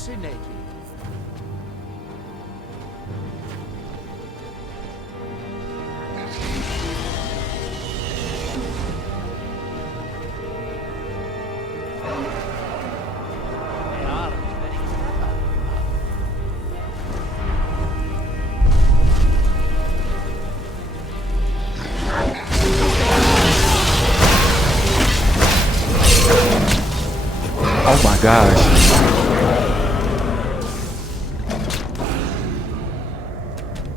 Fascinating. They are very clever. Oh my gosh.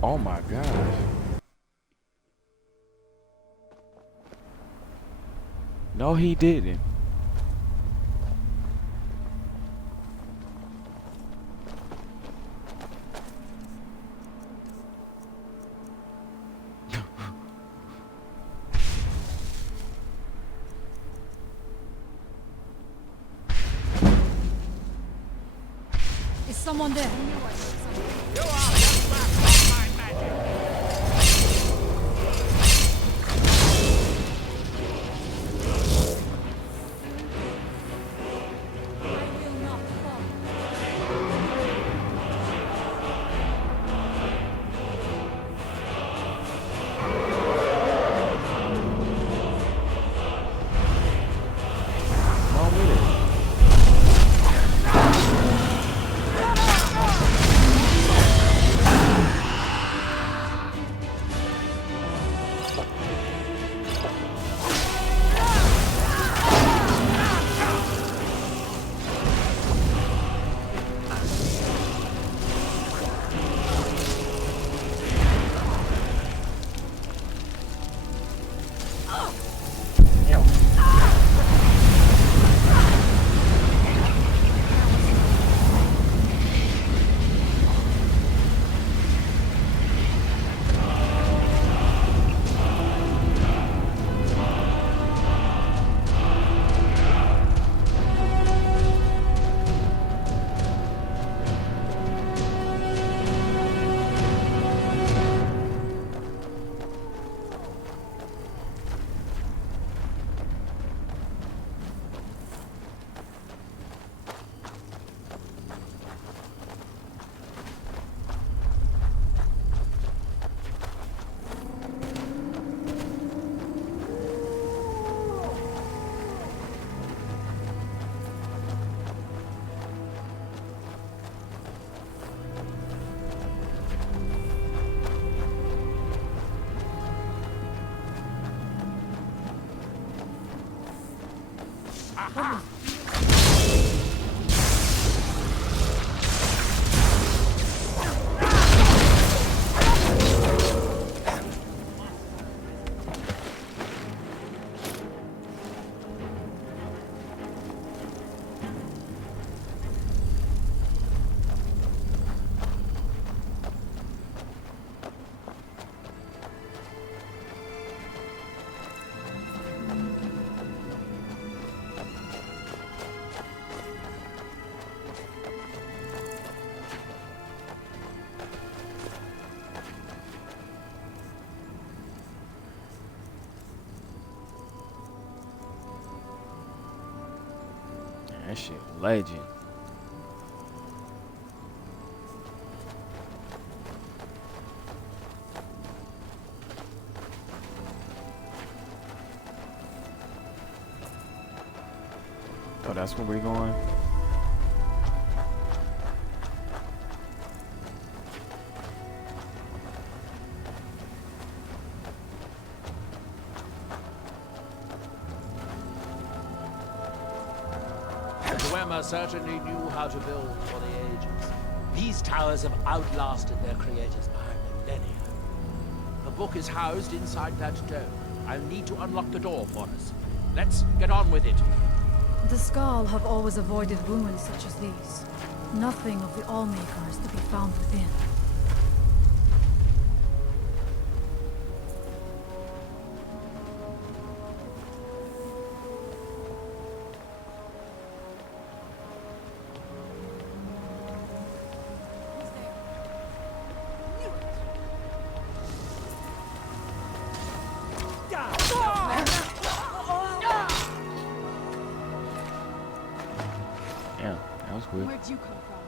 Oh my gosh. No, he didn't. Is someone there? You are just back from my magic. I will not fall. No with it. That shit legend. Oh, that's where we're going? Dwemer certainly knew how to build for the ages. These towers have outlasted their creators by millennia. The book is housed inside that dome. I'll need to unlock the door for us. Let's get on with it. The Skal have always avoided ruins such as these. Nothing of the Allmaker is to be found within. Yeah, that was weird. Where'd you come from?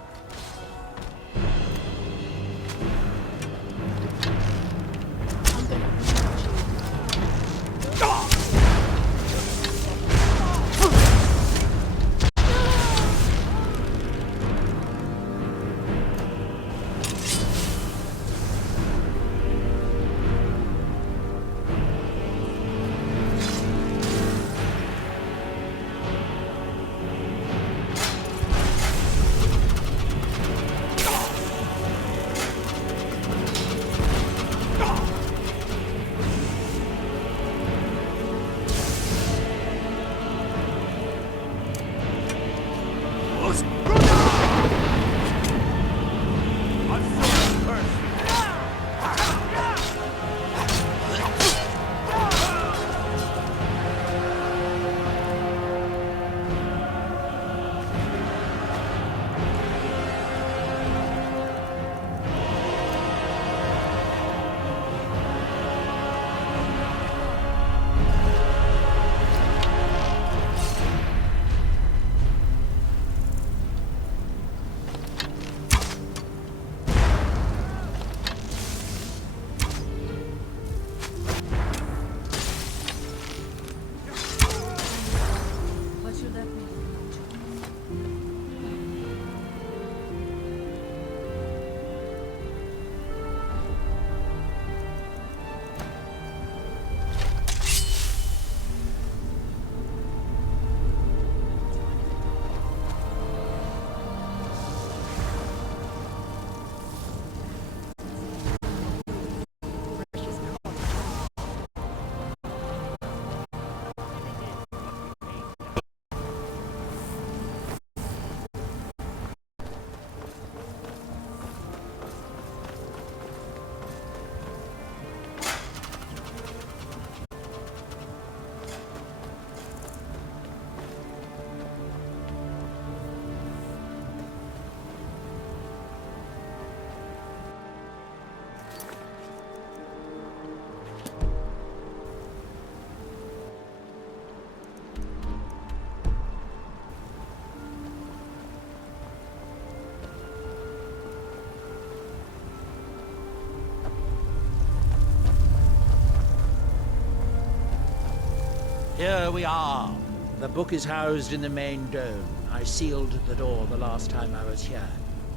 Here we are. The book is housed in the main dome. I sealed the door the last time I was here,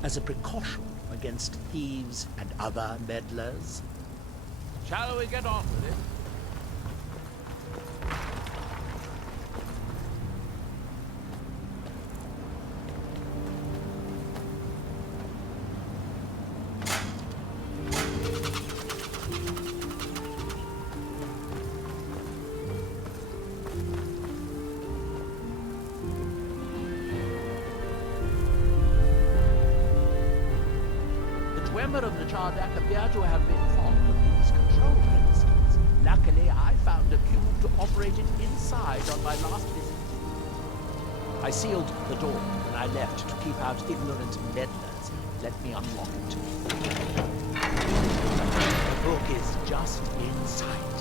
as a precaution against thieves and other meddlers. Shall we get on with it? Of Nchardak appear to have been fond of these control pedestals. Luckily, I found a cube to operate it inside on my last visit. I sealed the door when I left to keep out ignorant meddlers. Let me unlock it. The book is just inside.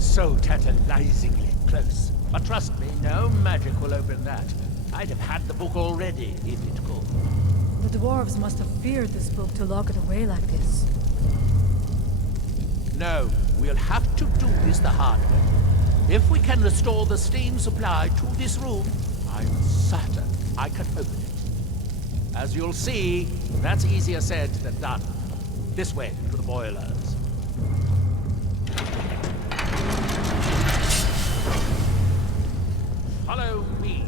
So tantalizingly close. But trust me, no magic will open that. I'd have had the book already if it could. The dwarves must have feared this book to lock it away like this. No, we'll have to do this the hard way. If we can restore the steam supply to this room, I'm certain I can open it. As you'll see, that's easier said than done. This way to the boilers. Follow me.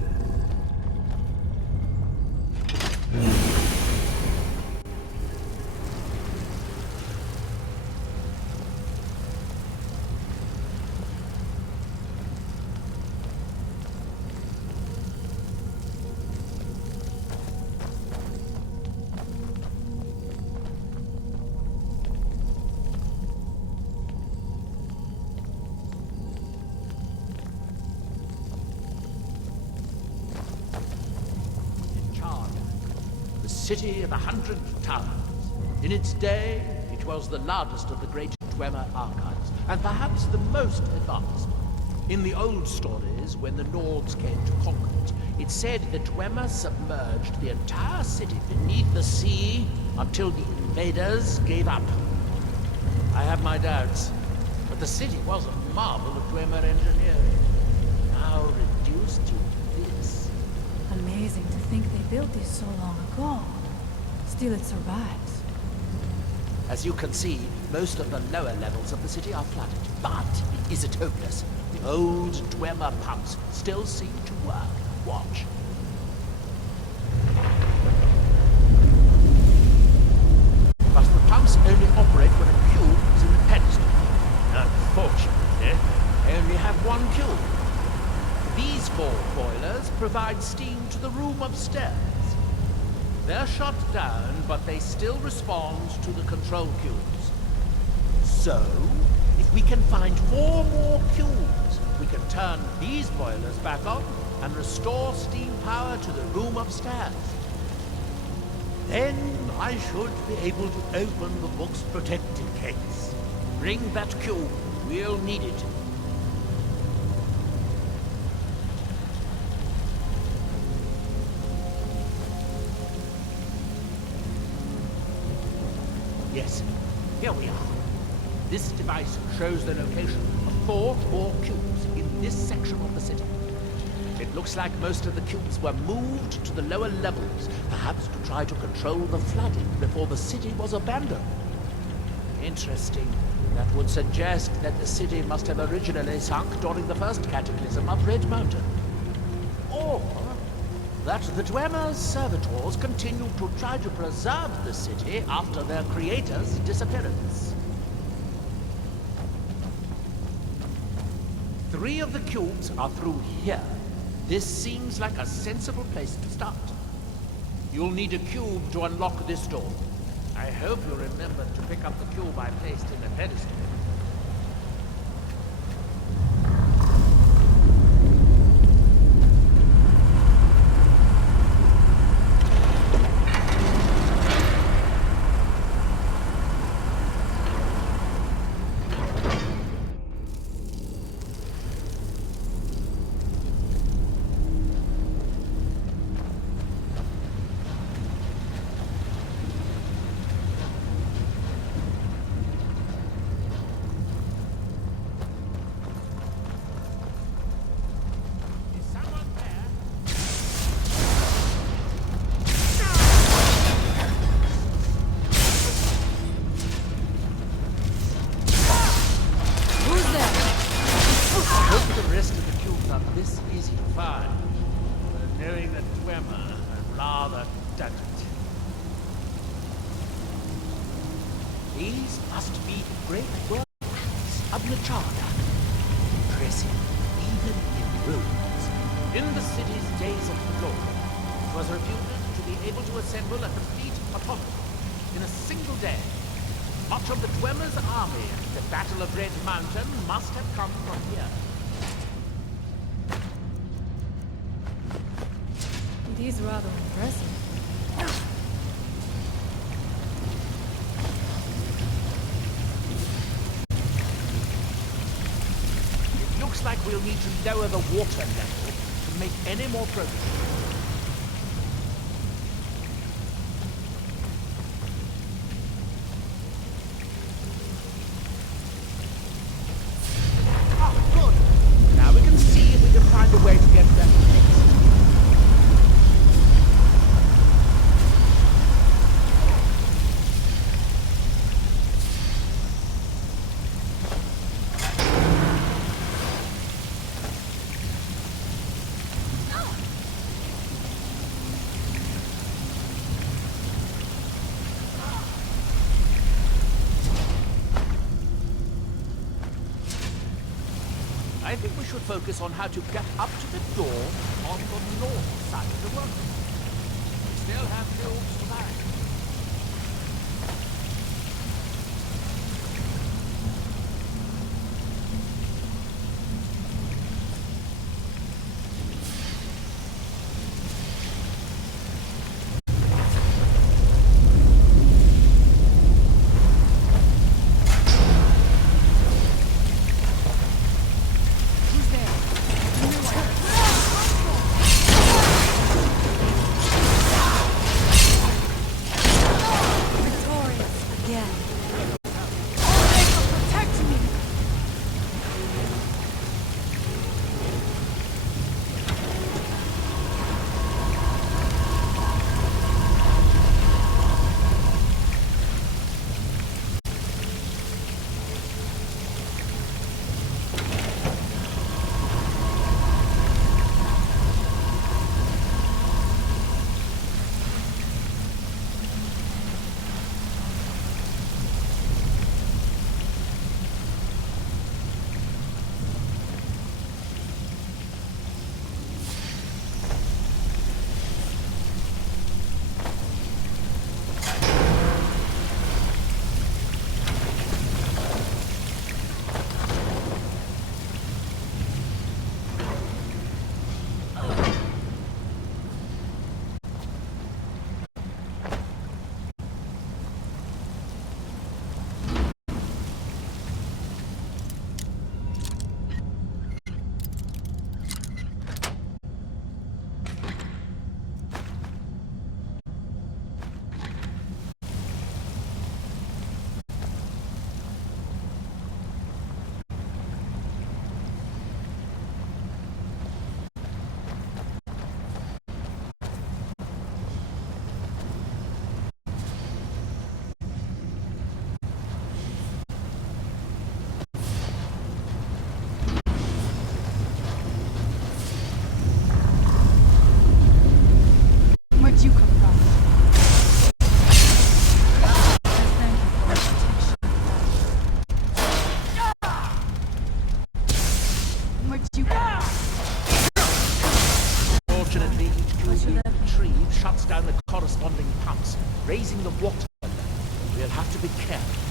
City of 100 towers. In its day, it was the largest of the great Dwemer archives, and perhaps the most advanced. In the old stories, when the Nords came to conquer it, it said the Dwemer submerged the entire city beneath the sea until the invaders gave up. I have my doubts, but the city was a marvel of Dwemer engineering. Now reduced to this. Amazing to think they built this so long ago. Still it survives. As you can see, most of the lower levels of the city are flooded, but it isn't hopeless. The old Dwemer pumps still seem to work. Watch. But the pumps only operate when a cube is in the pedestal. Unfortunately, they only have one cube. These 4 boilers provide steam to the room upstairs. They're shut down, but they still respond to the control cubes. So, if we can find 4 more cubes, we can turn these boilers back on and restore steam power to the room upstairs. Then I should be able to open the book's protective case. Bring that cube. We'll need it. Yes, here we are. This device shows the location of 4 more cubes in this section of the city. It looks like most of the cubes were moved to the lower levels, perhaps to try to control the flooding before the city was abandoned. Interesting. That would suggest that the city must have originally sunk during the first cataclysm of Red Mountain. Or that the Dwemer's servitors continued to try to preserve the city after their creator's disappearance. 3 of the cubes are through here. This seems like a sensible place to start. You'll need a cube to unlock this door. I hope you remember to pick up the cube I placed in the pedestal. These must be great works of Nchardak. Impressive, even in ruins. In the city's days of glory, it was reputed to be able to assemble a complete automaton in a single day. Much of the Dwemer's army at the Battle of Red Mountain must have come from here. It is rather impressive. It looks like we'll need to lower the water level to make any more progress. Find a way to get that fixed. I think we should focus on how to get up to the door on the north side of the road. We still have fields to mine. Down the corresponding pumps, raising the water level. We'll have to be careful.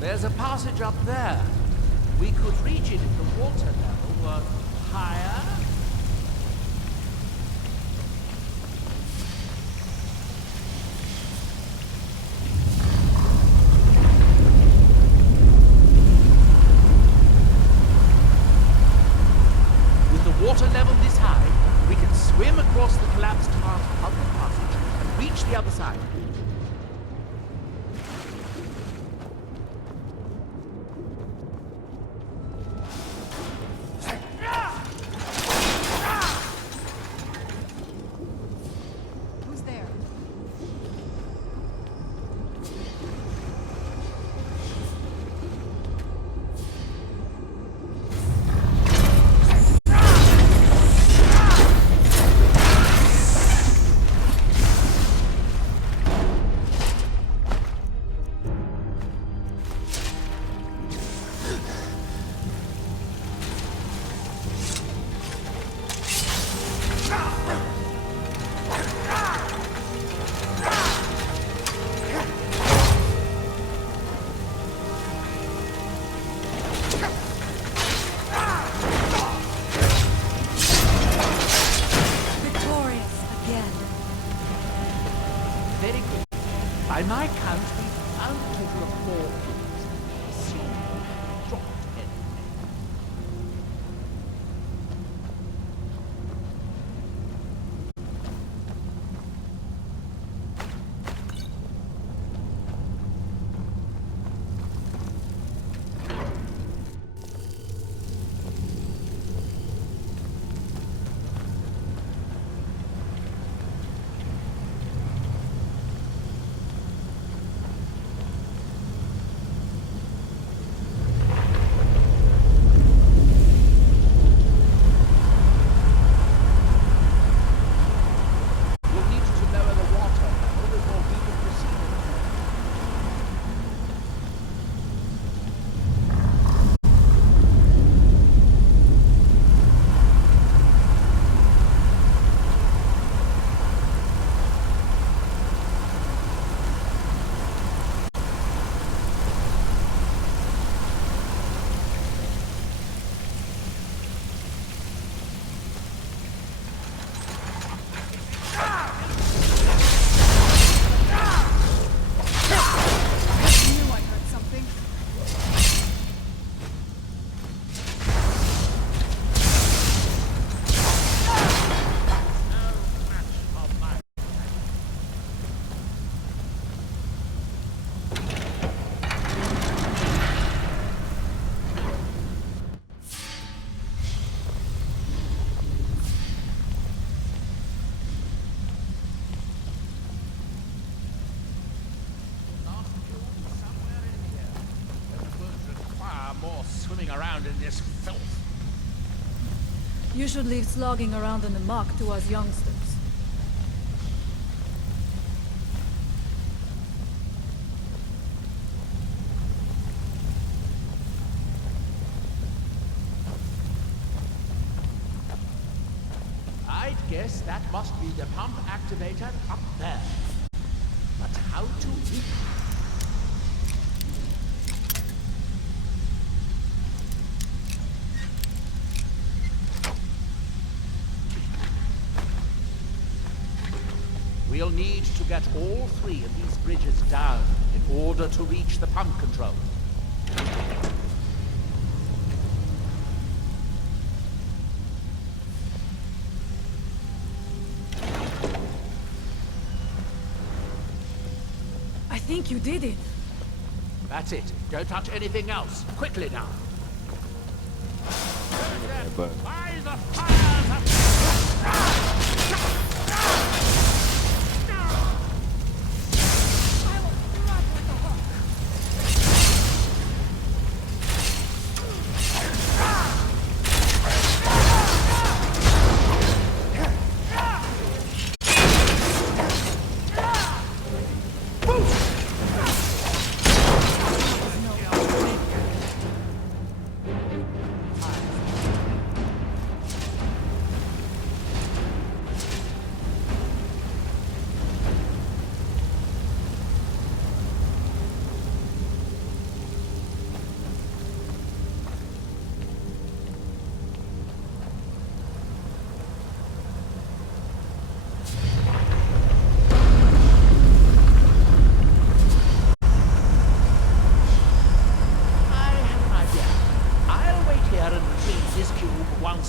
There's a passage up there. We could reach it if the water level were higher. With the water level this high, we can swim across the collapsed heart of the passage and reach the other side. Who's there? Very good. By my count, we've found a total of 4 keys. Assume we dropped anything. Around in this filth. You should leave slogging around in the muck to us youngsters. I'd guess that must be the pump activator up there. But how to reach it? We'll need to get all 3 of these bridges down in order to reach the pump control. I think you did it. That's it. Don't touch anything else. Quickly now. But By the fires of...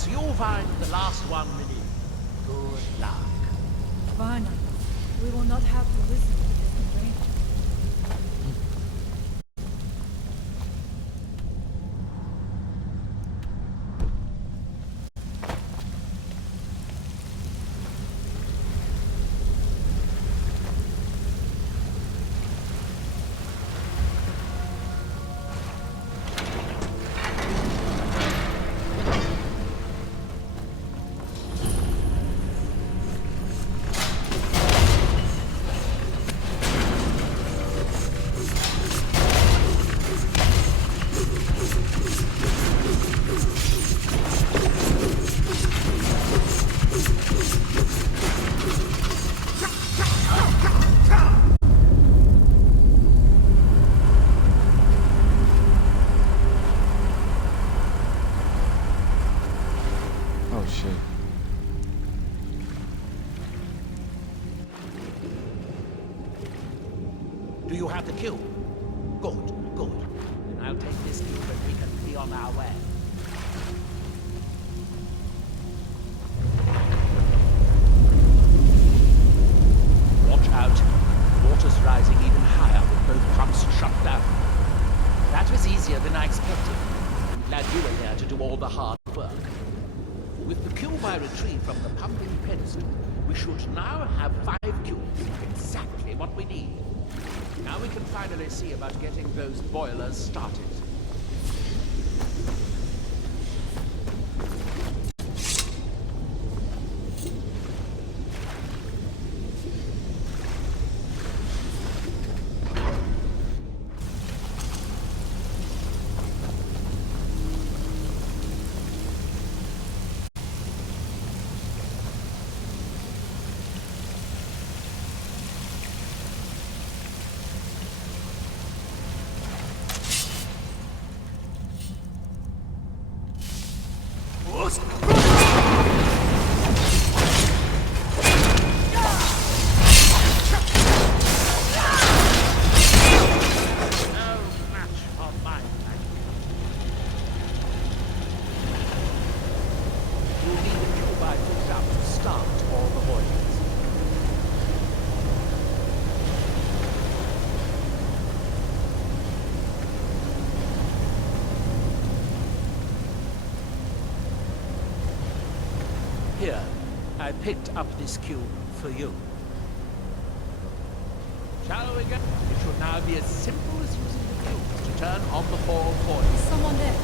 Once you find the last one we need, good luck. Finally, we will not have to listen to this complaint. Oh shit. Do you have the cube? Good, good. Then I'll take this cube and we can be on our way. Watch out. Water's rising even higher with both pumps shut down. That was easier than I expected. I'm glad you were here to do all the hard work. With the cube I retrieved from the pumping pedestal, we should now have 5 cubes, exactly what we need. Now we can finally see about getting those boilers started. Here, I picked up this cube for you. Shall we go? It should now be as simple as using the cubes to turn on the 4 coils. Someone there.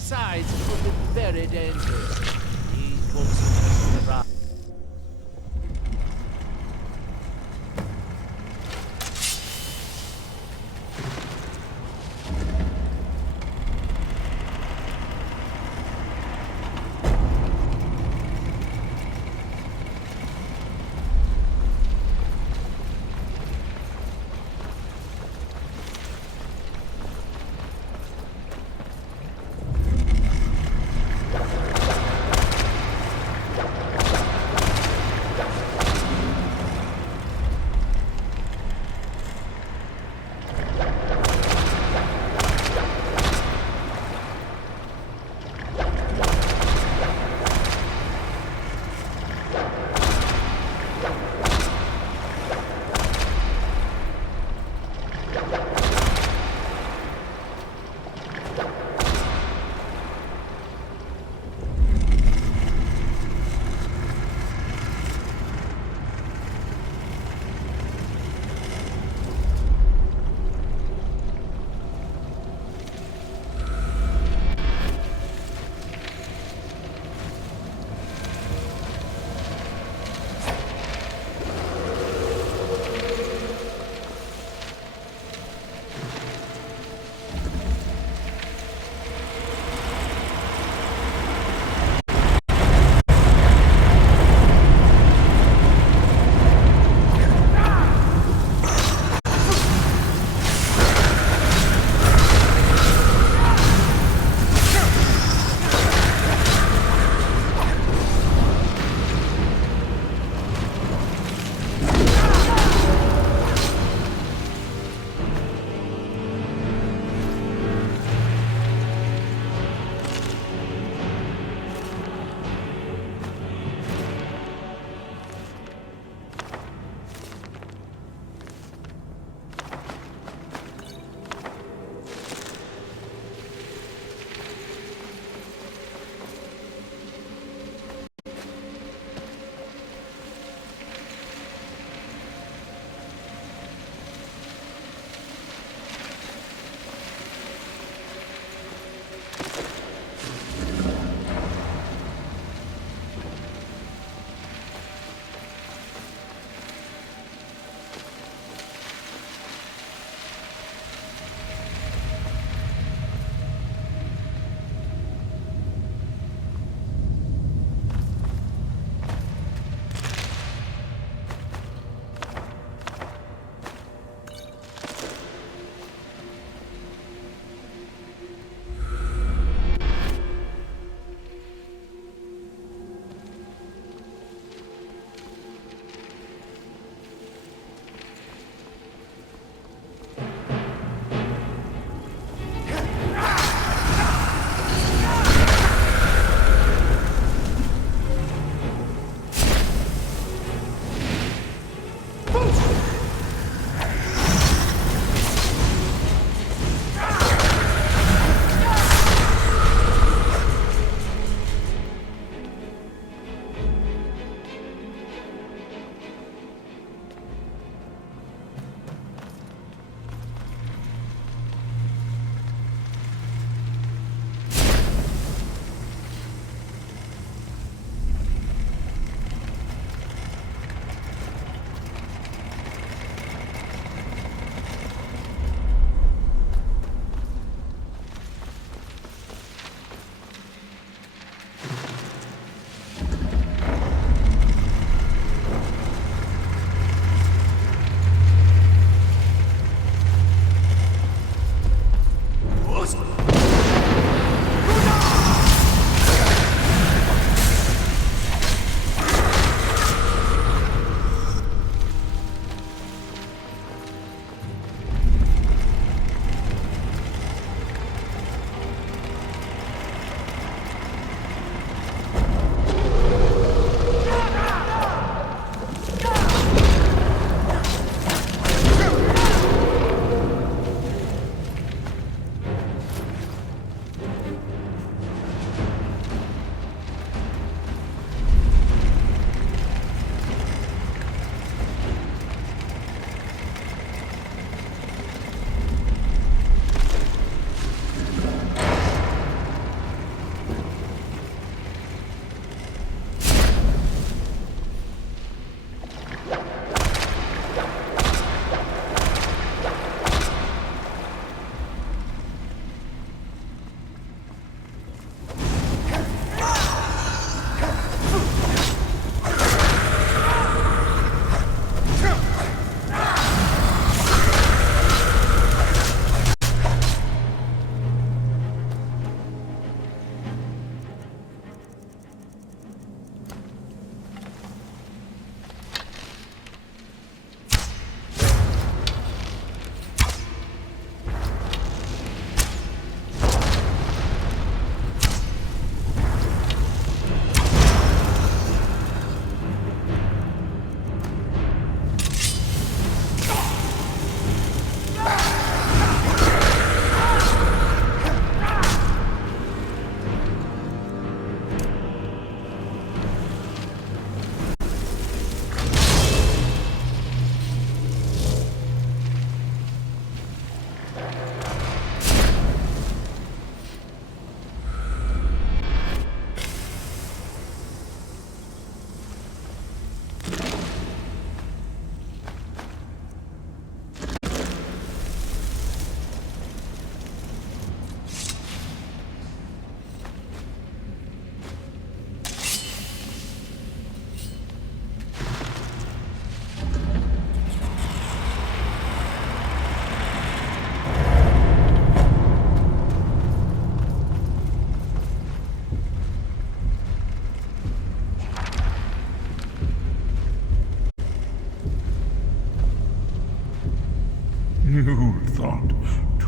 Besides, it would be very dangerous. These books are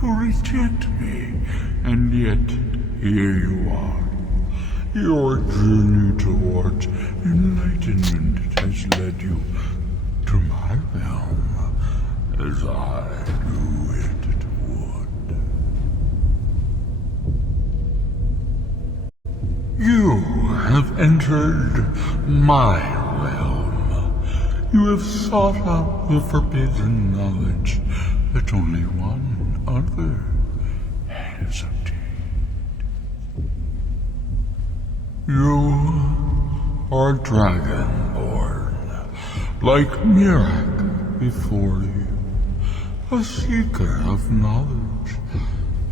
to reject me, and yet here you are. Your journey towards enlightenment has led you to my realm, as I knew it would. You have entered my realm. You have sought out the forbidden knowledge that only one other has obtained. You are dragonborn, like Mirak before you, a seeker of knowledge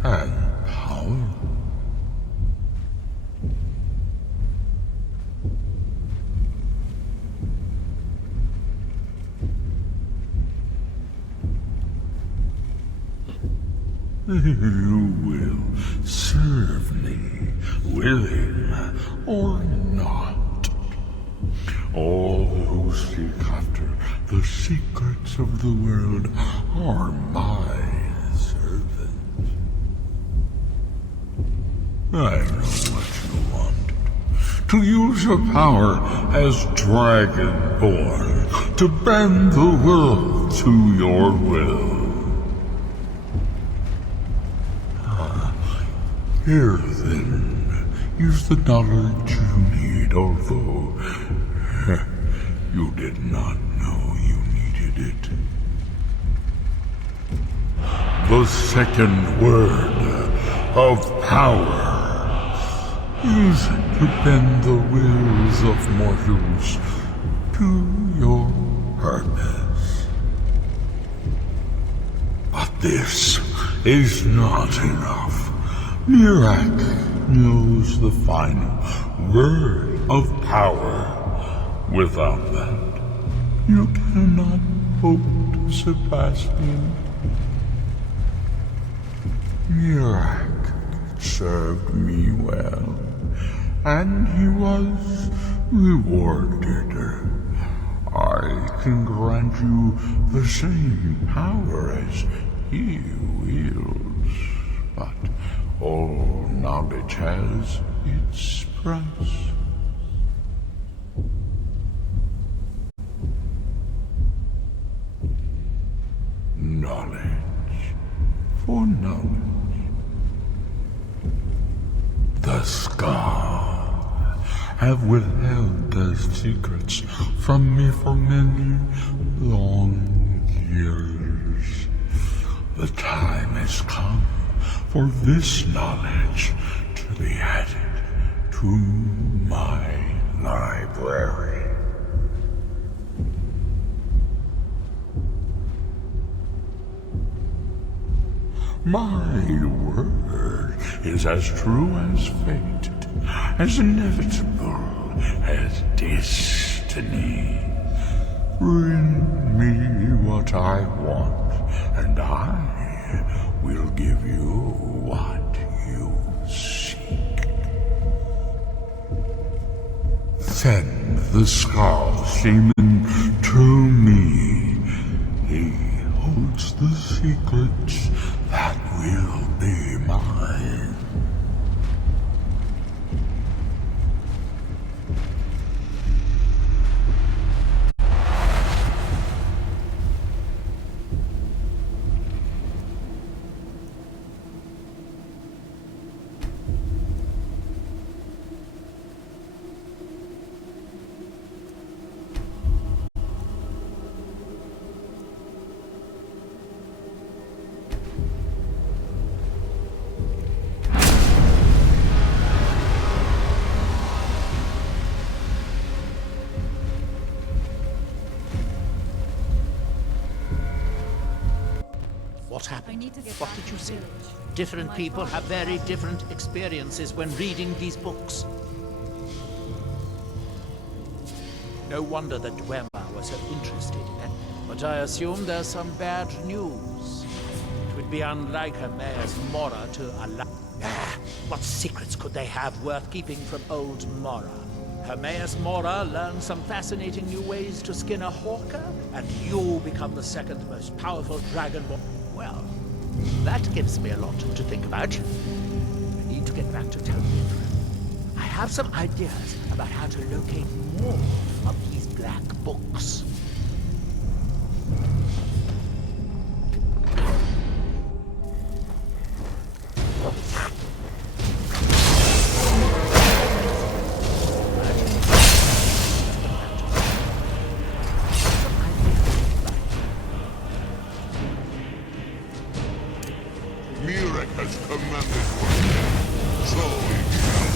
and power. You will serve me, willing or not. All who seek after the secrets of the world are my servants. I know what you want. To use your power as Dragonborn, to bend the world to your will. Here, then, use the knowledge you need, although you did not know you needed it. The second word of power. Use it to bend the wills of mortals to your purpose. But this is not enough. Mirak knows the final word of power. Without that, you cannot hope to surpass him. Mirak served me well, and he was rewarded. I can grant you the same power as he wields, but all knowledge has its price. Knowledge for knowledge. The Scar have withheld their secrets from me for many long years. The time has come for this knowledge to be added to my library. My word is as true as fate, as inevitable as destiny. Bring me what I want, and I will give you what you seek. Send the Skull Shaman to me. He holds the secrets that will be mine. What happened? What did you see? Different people have very different experiences when reading these books. No wonder that Dwemer was so interested in it. But I assume there's some bad news. It would be unlike Hermaeus Mora to allow... what secrets could they have worth keeping from old Mora? Hermaeus Mora learned some fascinating new ways to skin a hawker, and you become the second most powerful dragonborn. Well, That gives me a lot to think about. I need to get back to town. I have some ideas about how to locate more of these black books. Mirek has commanded for me, so it shall.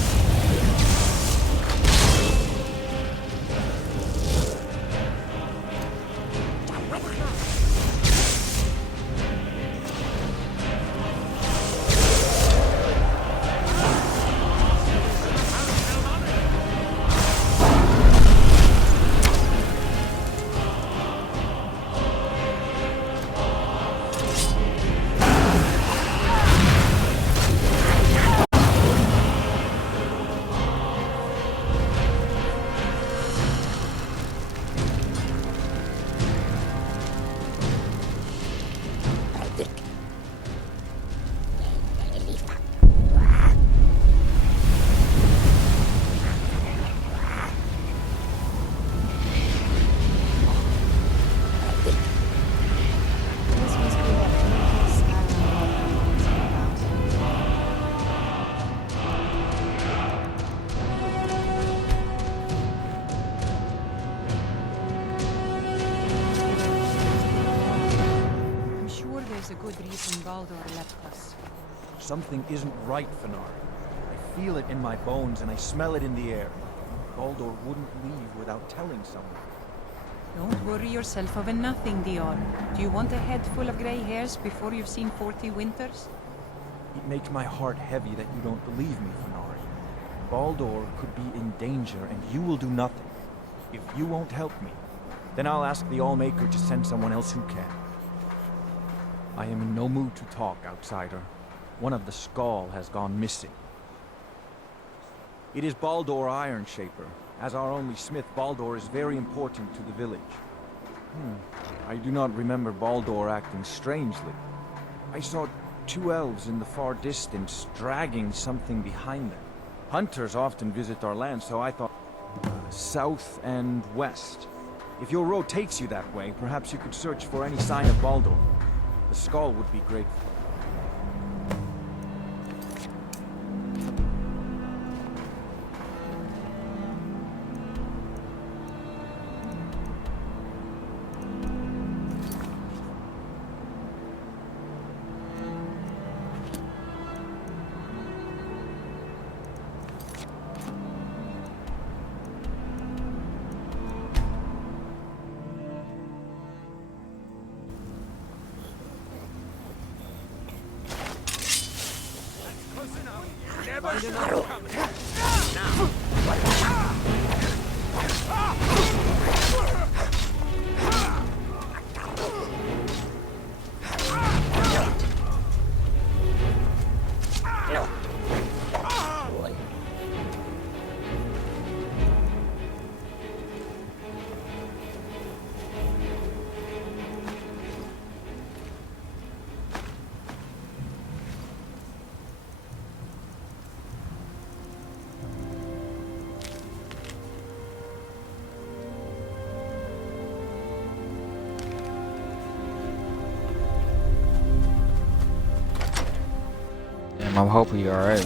This must be that beautiful Skyrim world I'm talking about. I'm sure there's a good reason Baldur left us. Something isn't right, Fenari. I feel it in my bones and I smell it in the air. Baldur wouldn't leave without telling someone. Don't worry yourself over nothing, Dior. Do you want a head full of grey hairs before you've seen 40 winters? It makes my heart heavy that you don't believe me, Fenari. Baldur could be in danger and you will do nothing. If you won't help me, then I'll ask the Allmaker to send someone else who can. I am in no mood to talk, outsider. One of the Skald has gone missing. It is Baldur Ironshaper. As our only smith, Baldur is very important to the village. I do not remember Baldur acting strangely. I saw two elves in the far distance dragging something behind them. Hunters often visit our land, so I thought south and west. If your road takes you that way, perhaps you could search for any sign of Baldur. The Skald would be grateful. I'm hoping you're alright.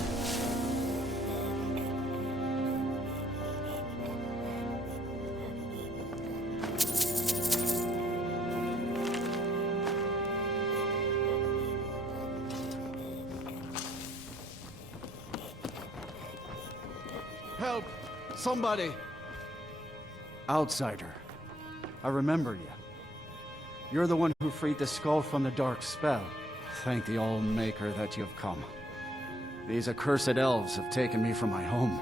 Help! Somebody! Outsider. I remember you. You're the one who freed the skull from the dark spell. Thank the Allmaker that you've come. These accursed elves have taken me from my home.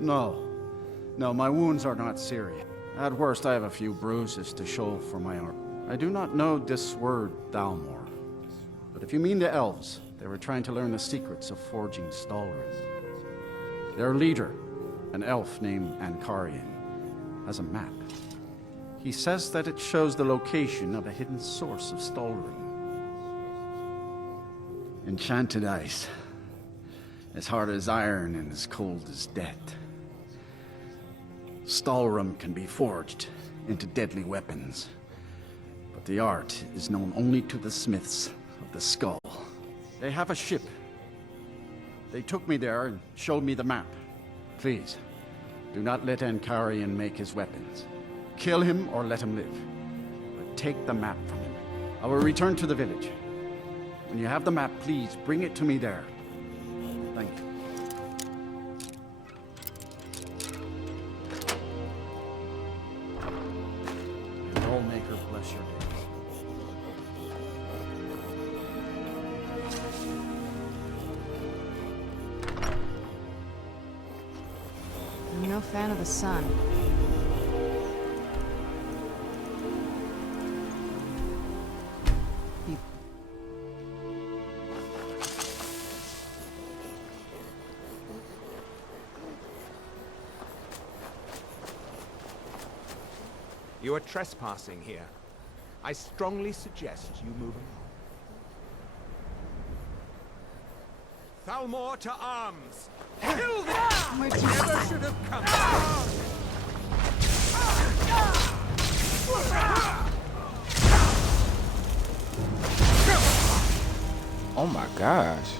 No, my wounds are not serious. At worst, I have a few bruises to show for my art. I do not know this word, Thalmor. But if you mean the elves, they were trying to learn the secrets of forging Stalrim. Their leader, an elf named Ankarian, has a map. He says that it shows the location of a hidden source of Stalrim. Enchanted ice. As hard as iron and as cold as death. Stalrim can be forged into deadly weapons. But the art is known only to the smiths of the skull. They have a ship. They took me there and showed me the map. Please, do not let Ankarian make his weapons. Kill him or let him live. But take the map from him. I will return to the village. When you have the map, please bring it to me there. Thank you. May the Allmaker bless your days. I'm no fan of the sun. You are trespassing here. I strongly suggest you move along. Thalmor to arms! Kill them! I never should have come. Oh my gosh.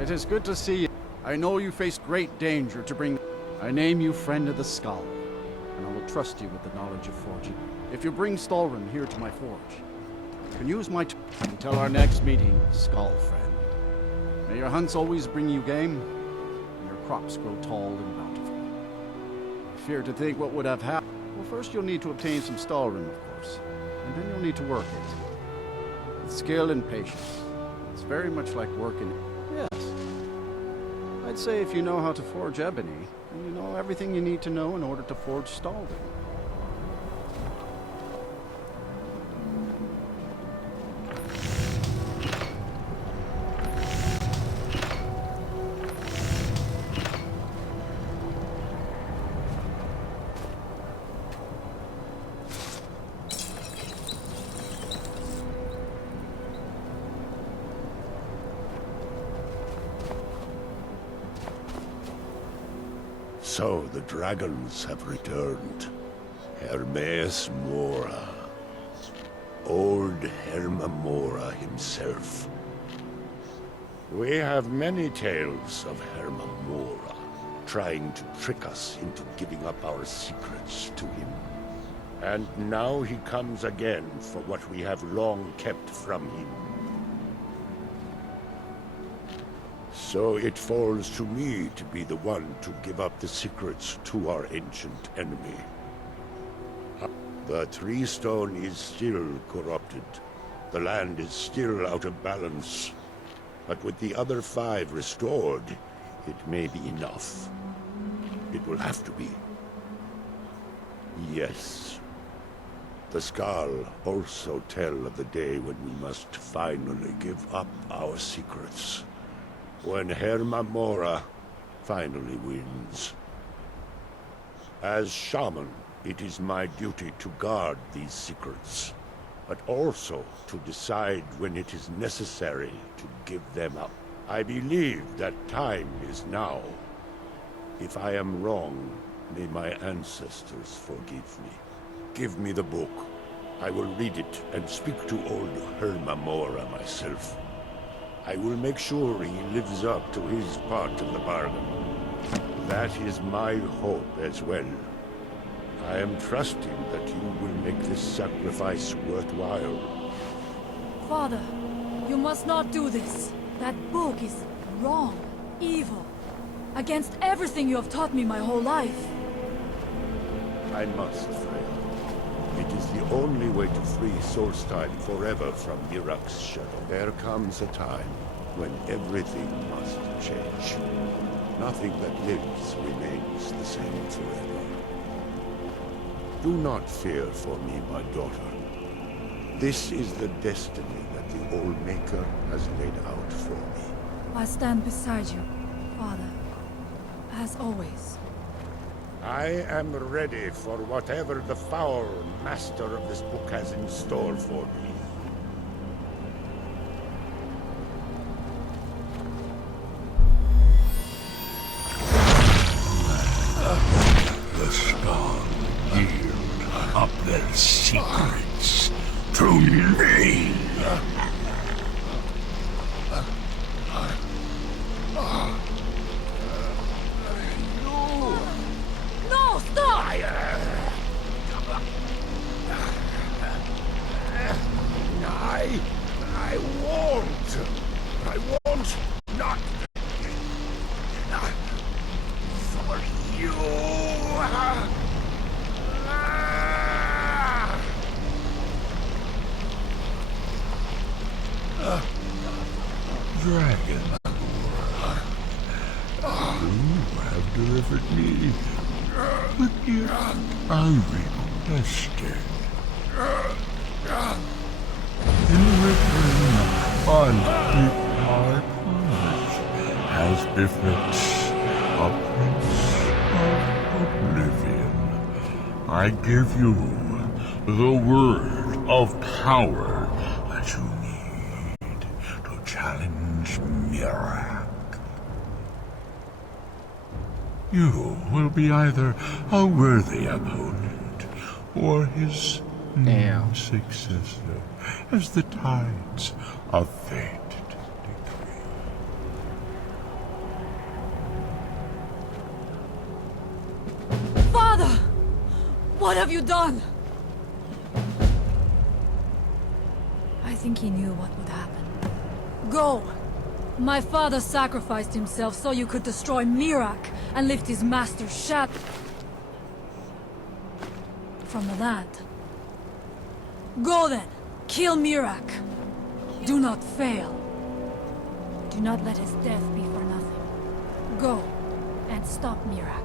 It is good to see you. I know you faced great danger to bring... I name you Friend of the Skull, and I will trust you with the knowledge of forging. If you bring Stalrim here to my forge, you can use my until our next meeting, Skull Friend. May your hunts always bring you game, and your crops grow tall and bountiful. I fear to think what would have happened. Well, first you'll need to obtain some Stalrim, of course, and then you'll need to work it. With skill and patience. It's very much like working... Yes. I'd say if you know how to forge ebony, then you know everything you need to know in order to forge Stalrim. So the dragons have returned. Hermes Mora. Old Hermamora himself. We have many tales of Hermamora, trying to trick us into giving up our secrets to him. And now he comes again for what we have long kept from him. So it falls to me to be the one to give up the secrets to our ancient enemy. The Tree Stone is still corrupted. The land is still out of balance. But with the other 5 restored, it may be enough. It will have to be. Yes. The Skal also tell of the day when we must finally give up our secrets. When Hermamora finally wins. As shaman, it is my duty to guard these secrets, but also to decide when it is necessary to give them up. I believe that time is now. If I am wrong, may my ancestors forgive me. Give me the book. I will read it and speak to old Hermamora myself. I will make sure he lives up to his part of the bargain. That is my hope as well. I am trusting that you will make this sacrifice worthwhile. Father, you must not do this. That book is wrong, evil, against everything you have taught me my whole life. I must, Freya. It is the only way to free Solstein forever from Mirak's shadow. There comes a time when everything must change. Nothing that lives remains the same forever. Do not fear for me, my daughter. This is the destiny that the Old Maker has laid out for me. I stand beside you, Father, as always. I am ready for whatever the foul master of this book has in store for me. The Skal yield up their secrets to me. No, stop! I won't not for you. Dragon, you have delivered me the gift I requested. In return, my promise has befits a prince of oblivion. I give you the word of power that you need to challenge Mirak. You will be either a worthy opponent or his Damn. successor, as the tides of fate decree. What have you done? I think he knew what would happen. Go! My father sacrificed himself so you could destroy Mirak and lift his master's shadow from the land. Go then! Kill Mirak! Do not fail. Do not let his death be for nothing. Go and stop Mirak.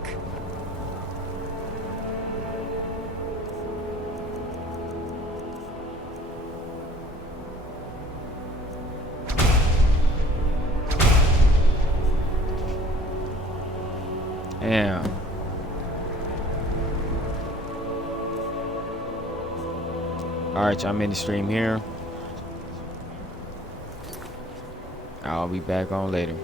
Damn. Alright, I'm in the stream here. I'll be back on later.